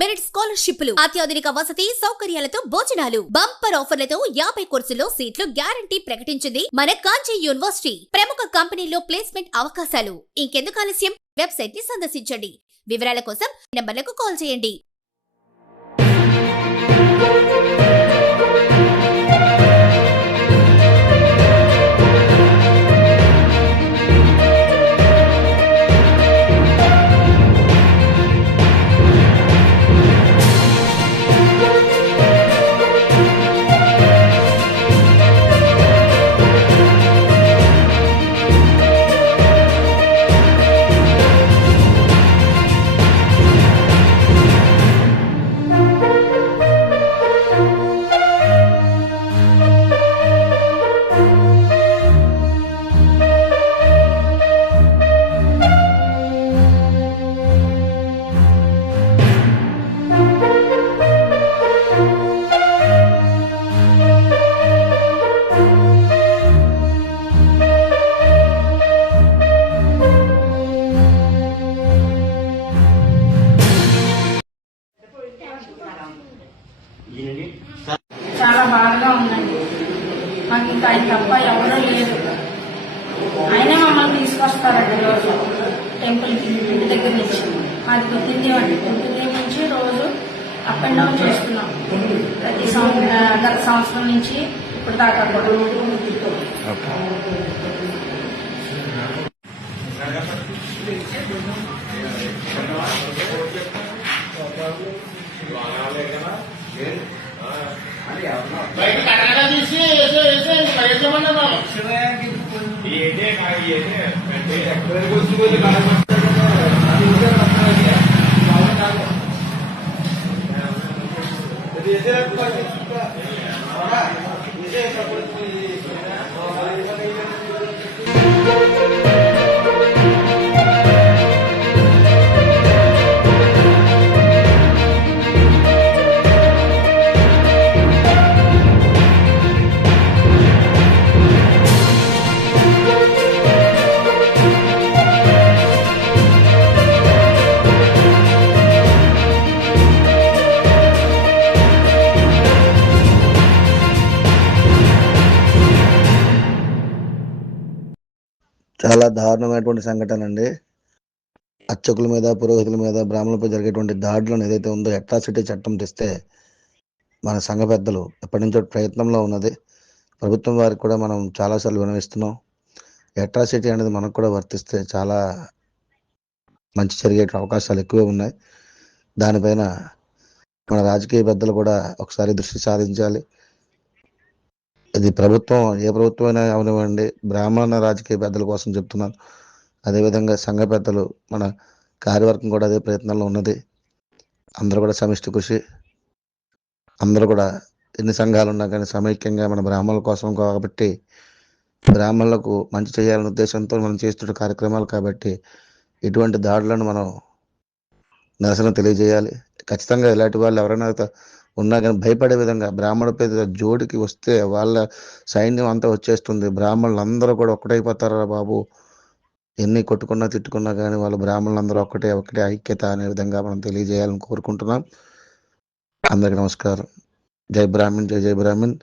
Merit స్కాలర్షిప్లు, అత్యాధునిక వసతి సౌకర్యాలతో భోజనాలు, బంపర్ ఆఫర్లతో 50 కోర్సుల్లో సీట్లు గ్యారంటీ ప్రకటించింది మన కాంచీ యూనివర్సిటీ. ప్రముఖ కంపెనీల్లో ప్లేస్మెంట్ అవకాశాలు. ఇంకెందుకు ఆలస్యం? వెబ్సైట్ ని సందర్శించండి. వివరాల కోసం నంబర్లకు కాల్ చేయండి. చాలా బాధగా ఉందండి. మాకు ఇంకా ఆయన తప్ప ఎవరూ లేదు. ఆయనే మమ్మల్ని తీసుకొస్తారండి రోజు టెంపుల్కి ఇంటి దగ్గర నుంచి. మాది కొద్దిదేవండి. కొద్దిదేవి నుంచి రోజు అప్ అండ్ డౌన్ చేస్తున్నాం. ప్రతి గత సంవత్సరం నుంచి ఇప్పుడు దాకా కూడా. బయట కట్టగా తీసి చాలా దారుణమైనటువంటి సంఘటన అండి. అర్చకుల మీద, పురోహితుల మీద, బ్రాహ్మణులపై జరిగేటువంటి దాడులను ఏదైతే ఉందో అట్రాసిటీ చట్టం తెస్తే మన సంఘ పెద్దలు ఎప్పటి నుంచో ప్రయత్నంలో ఉన్నది. ప్రభుత్వం వారికి కూడా మనం చాలాసార్లు వినవిస్తున్నాం. అట్రాసిటీ అనేది మనకు కూడా వర్తిస్తే చాలా మంచి జరిగే అవకాశాలు ఎక్కువే ఉన్నాయి. దానిపైన మన రాజకీయ పెద్దలు కూడా ఒకసారి దృష్టి సారించాలి. ఇది ప్రభుత్వం, ఏ ప్రభుత్వం అయినా అవనివ్వండి, బ్రాహ్మణ రాజకీయ పెద్దల కోసం చెప్తున్నాను. అదేవిధంగా సంఘ పెద్దలు, మన కార్యవర్గం కూడా అదే ప్రయత్నంలో ఉన్నది. అందరూ కూడా సమిష్టి కృషి, అందరూ కూడా ఎన్ని సంఘాలు ఉన్నా కానీ సమైక్యంగా మన బ్రాహ్మణుల కోసం కాబట్టి, బ్రాహ్మణులకు మంచి చేయాలనే ఉద్దేశంతో మనం చేస్తున్న కార్యక్రమాలు కాబట్టి ఇటువంటి దాడులను మనం నిరసన తెలియజేయాలి. ఖచ్చితంగా ఇలాంటి వాళ్ళు ఎవరైనా ఉన్నా కానీ భయపడే విధంగా బ్రాహ్మణ పేద జోడికి వస్తే వాళ్ళ సైన్యం అంతా వచ్చేస్తుంది. బ్రాహ్మణులు అందరూ కూడా ఒక్కటైపోతారా బాబు, ఎన్ని కొట్టుకున్నా తిట్టుకున్నా కానీ వాళ్ళు బ్రాహ్మణులందరూ ఒకటే ఐక్యత అనే విధంగా మనం తెలియజేయాలని కోరుకుంటున్నాం. అందరికీ నమస్కారం. జై బ్రాహ్మణ్, జై జై బ్రాహ్మణ్.